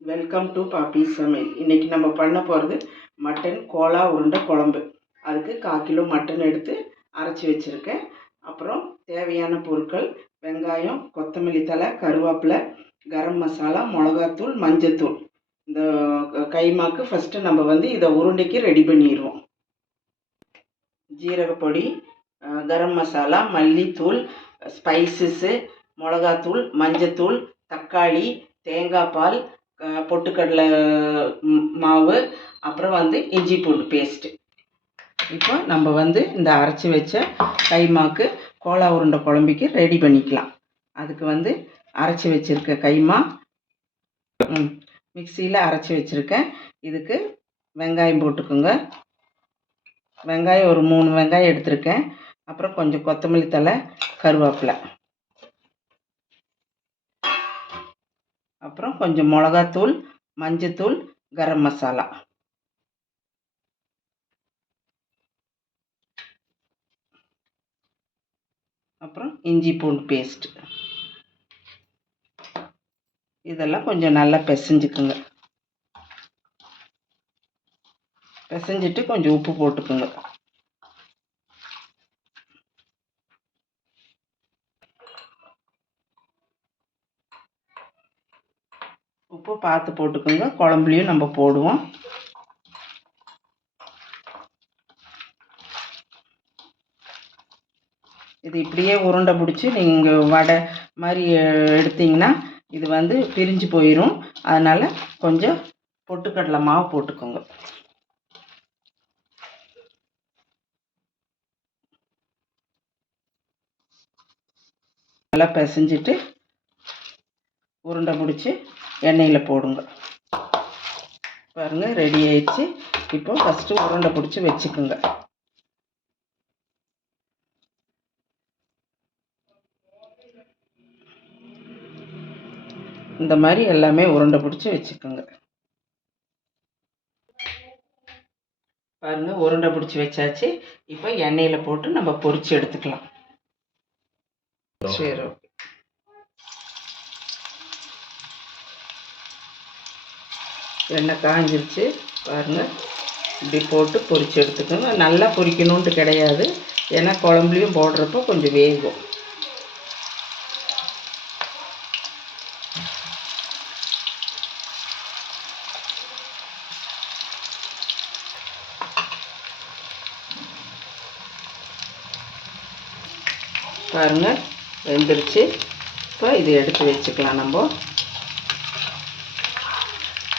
Welcome to பாப்பி சமையல் இன்றைக்கி நம்ம பண்ண போகிறது மட்டன் கோலா உருண்டை குழம்பு. அதுக்கு கால் கிலோ மட்டன் எடுத்து அரைச்சி வச்சுருக்கேன். அப்புறம் தேவையான பொருட்கள் வெங்காயம் கொத்தமல்லி தழை கருவேப்பிலை கரம் மசாலா மிளகாத்தூள் மஞ்சத்தூள். இந்த க- கைமாக்கு ஃபஸ்ட்டு நம்ம வந்து இதை உருண்டைக்கு ரெடி பண்ணிடுவோம். ஜீரகப்பொடி கரம் மசாலா மல்லித்தூள் ஸ்பைசஸ்ஸு மிளகாத்தூள் மஞ்சத்தூள் தக்காளி தேங்காய் பால் பொட்டுக்கடலை மாவு அப்புறம் வந்து இஞ்சி பூண்டு பேஸ்ட்டு இப்போ நம்ம வந்து இந்த அரைச்சி வச்ச கைமாக்கு கோலா உருண்டை குழம்பிக்கு ரெடி பண்ணிக்கலாம். அதுக்கு வந்து அரைச்சி வச்சுருக்க கைமா ம் மிக்சியில் அரைச்சி வச்சுருக்கேன் இதுக்கு வெங்காயம் போட்டுக்கோங்க. வெங்காயம் ஒரு மூணு வெங்காயம் எடுத்திருக்கேன். அப்புறம் கொஞ்சம் கொத்தமல்லி தழை கருவேப்பிலை. அப்புறம் கொஞ்சம் மிளகாத்தூள் மஞ்சத்தூள் கரம் மசாலா. அப்புறம் இஞ்சி பூண்டு பேஸ்ட் இதெல்லாம் கொஞ்சம் நல்லா பிசைஞ்சுக்குங்க. பிசைஞ்சிட்டு கொஞ்சம் உப்பு போட்டுக்குங்க. உப்பு பார்த்து போட்டுக்கோங்க. குழம்புலையும் நம்ம போடுவோம். இது இப்படியே உருண்டை பிடிச்சி நீங்கள் வடை மாதிரி எடுத்திங்கன்னா எடுத்தீங்கன்னா இது வந்து பிரிஞ்சு போயிடும் அதனால் கொஞ்சம் பொட்டுக்கடலை மாவு போட்டுக்கோங்க. நல்லா பிசைஞ்சிட்டு உருண்டை முடித்து எண்ணெயில் போடுங்க. பாருங்கள் ரெடி ஆயிடுச்சு. இப்போ ஃபஸ்ட்டு உருண்டை பிடிச்சி வச்சுக்குங்க. இந்த மாதிரி எல்லாமே உருண்டை பிடிச்சி வச்சுக்கோங்க. பாருங்க உருண்டை பிடிச்சி வச்சாச்சு. இப்போ எண்ணெயில் போட்டு நம்ம பொரிச்சு எடுத்துக்கலாம். சரி ஓகே. எண்ணெய் காஞ்சிருச்சு பாருங்கள் இப்படி போட்டு பொரிச்சு எடுத்துக்கோங்க. நல்லா பொரிக்கணுன்ட்டு கிடையாது. ஏன்னா குழம்புலையும் போடுறப்போ கொஞ்சம் வேகும். பாருங்கள் வெந்துருச்சு. இப்போ இது எடுத்து வச்சுக்கலாம் நம்ம.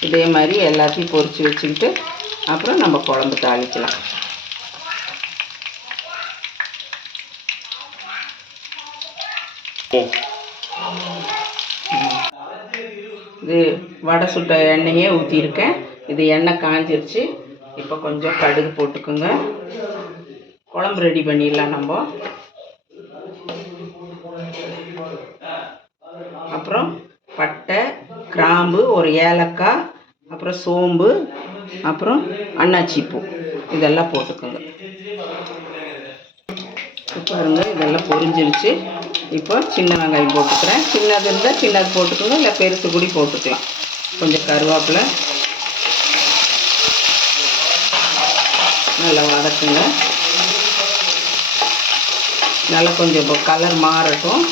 இதே மாதிரி எல்லாத்தையும் பொரிச்சு வச்சுக்கிட்டு அப்புறம் நம்ம குழம்பு தாளிக்கலாம். இது வடை சுட்ட எண்ணெயே ஊற்றிருக்கேன் இது எண்ணெய் காஞ்சிருச்சு. இப்போ கொஞ்சம் கடுகு போட்டுக்கோங்க. குழம்பு ரெடி பண்ணிடலாம் நம்ம. அப்புறம் பட்டை கிராம்பு ஒரு ஏலக்காய் அப்புறம் சோம்பு அப்புறம் அன்னாச்சி பூ. இதெல்லாம் போட்டுக்கோங்க. இப்போ பாருங்க இதெல்லாம் பொரிஞ்சிருச்சு. இப்போ சின்ன வெங்காயம் போட்டுக்கிறேன். சின்னது இருந்தால் சின்னது போட்டுக்கோங்க இல்லை பெருசு கூடி போட்டுக்கலாம். கொஞ்சம் கருவேப்பிலை. நல்லா வதக்குங்க. நல்லா கொஞ்சம் இப்போ கலர் மாறட்டும்.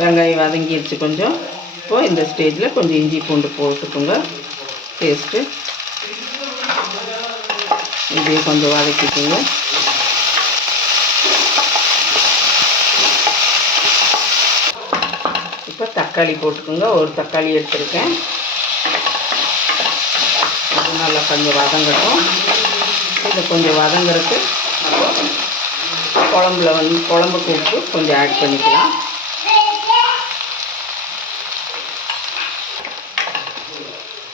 வெங்காயம் வதங்கிடுச்சு கொஞ்சம் இப்போது இந்த ஸ்டேஜில் கொஞ்சம் இஞ்சி பூண்டு போட்டுக்கோங்க. பேஸ்ட்டு இப்படியே கொஞ்சம் வதக்கிக்கோங்க. இப்போ தக்காளி போட்டுக்கோங்க. ஒரு தக்காளி எடுத்திருக்கேன். அது நல்லா கொஞ்சம் வதங்கட்டும். இதை கொஞ்சம் வதங்குறதுக்கு குழம்புல வந்து குழம்புக்கு உப்பு கொஞ்சம் ஆட் பண்ணிக்கலாம்.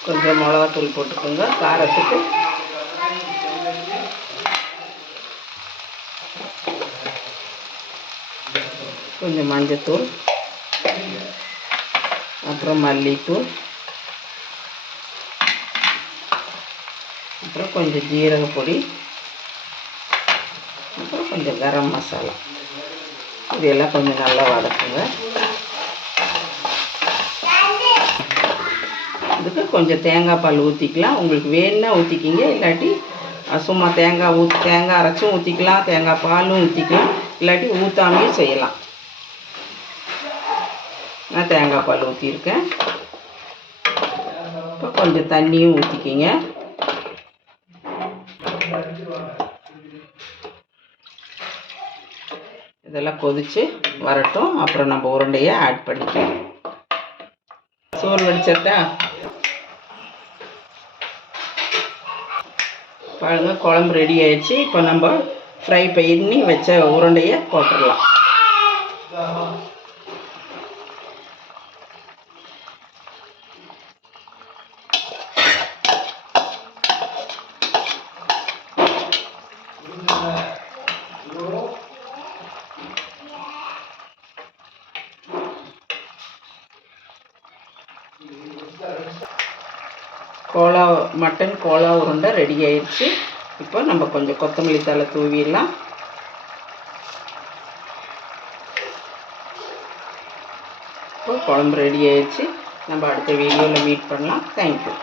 கொஞ்சம் மிளகாத்தூள் போட்டுக்கோங்க. காரத்துக்கு. கொஞ்சம் மஞ்சத்தூள். அப்புறம் மல்லித்தூள். அப்புறம் கொஞ்சம் ஜீரக பொடி அப்புறம் கொஞ்சம் கரம் மசாலா. இதெல்லாம் கொஞ்சம் நல்லா வதக்குங்க. அதுக்கு கொஞ்சம் தேங்காய் பால் ஊற்றிக்கலாம் உங்களுக்கு வேணும்னா ஊற்றிக்கிங்க இல்லாட்டி சும்மா தேங்காய் ஊத் தேங்காய் அரைச்சும் ஊற்றிக்கலாம் தேங்காய் பாலும் ஊற்றிக்கலாம் இல்லாட்டி ஊற்றாமையும் செய்யலாம். நான் தேங்காய் பால் ஊற்றிருக்கேன் இப்போ கொஞ்சம் தண்ணியும் ஊற்றிக்கிங்க இதெல்லாம் கொதித்து வரட்டும். அப்புறம் நம்ம உருண்டையை ஆட் பண்ணிக்கலாம். சோறு வடிச்சதா? பாருங்கள் குழம்பு ரெடி ஆயிடுச்சு. இப்போ நம்ம ஃப்ரை பண்ணி வச்ச உருண்டையை போட்டுடலாம். கோலா மட்டன் கோலா உருண்டை ரெடி ஆயிடுச்சு. இப்போ நம்ம கொஞ்சம் கொத்தமல்லி தழை தூவிடலாம். இப்போ குழம்பு ரெடி ஆயிடுச்சு. நம்ம அடுத்த வீடியோவில் மீட் பண்ணலாம். தேங்க்யூ